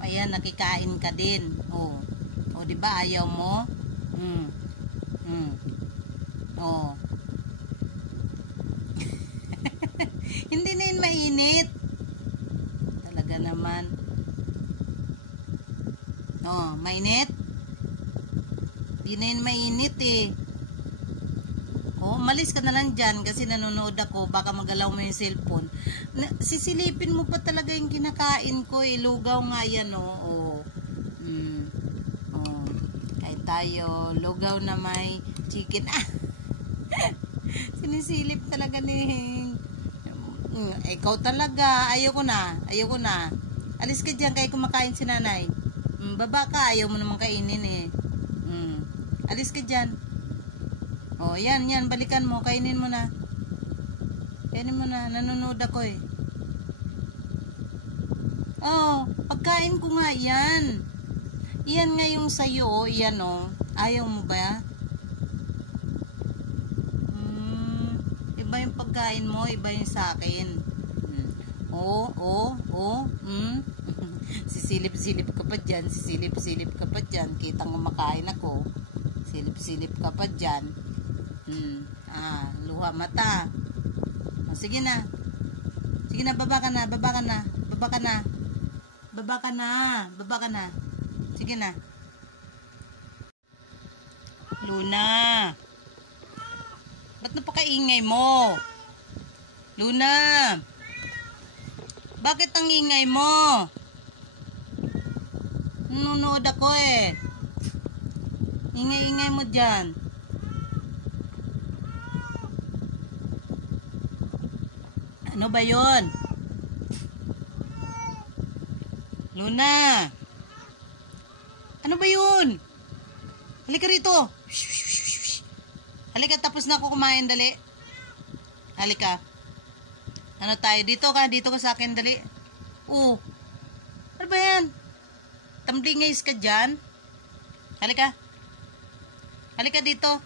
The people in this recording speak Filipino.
Ayan, nakikain ka din. Oh. Oh, di ba ayaw mo? Oh. Hindi na yun mainit. Talaga naman. Oh, mainit? Hindi na yun mainit eh. Oh, malis ka na lang dyan kasi nanonood ako. Baka magalaw mo yung cellphone. Sisilipin mo pa talaga yung kinakain ko eh. Lugaw nga yan oh. Oh. Oh. Kain tayo. Lugaw na may chicken. Ah! Sinisilip talaga ni ikaw talaga. Ayoko na. Ayoko na. Alis ka dyan kaya kumakain si nanay. Baba ka. Ayaw mo naman kainin eh. Alis ka dyan. Oh, yan. Balikan mo. Kainin mo na. Kainin mo na. Nanonood ako eh. Oh, pagkain ko nga yan. Yan nga yung sayo. Oh, yan oh. Ayaw mo ba? Iba yung pagkain mo. Iba yung sa akin. Sisilip-silip ka pa dyan. Sisilip-silip ka pa dyan. Kitang makain ako. Silip-silip ka pa dyan. Luha mata. Oh, sige na. Sige na, baba ka na. Baba ka na. Baba ka na. Baba ka na. Baba ka na. Sige na. Luna. Ba't napakaingay mo? Luna. Bakit ang ingay mo? Nanonood ako eh. Ingay-ingay mo dyan. Ano ba yun? Luna. Ano ba yun? Halika rito. Halika, tapos na ako kumain, dali. Halika. Ano tayo? Dito ka sa akin, dali. Oh. Ano ba yan? Tamblingais ka dyan? Halika. Halika dito.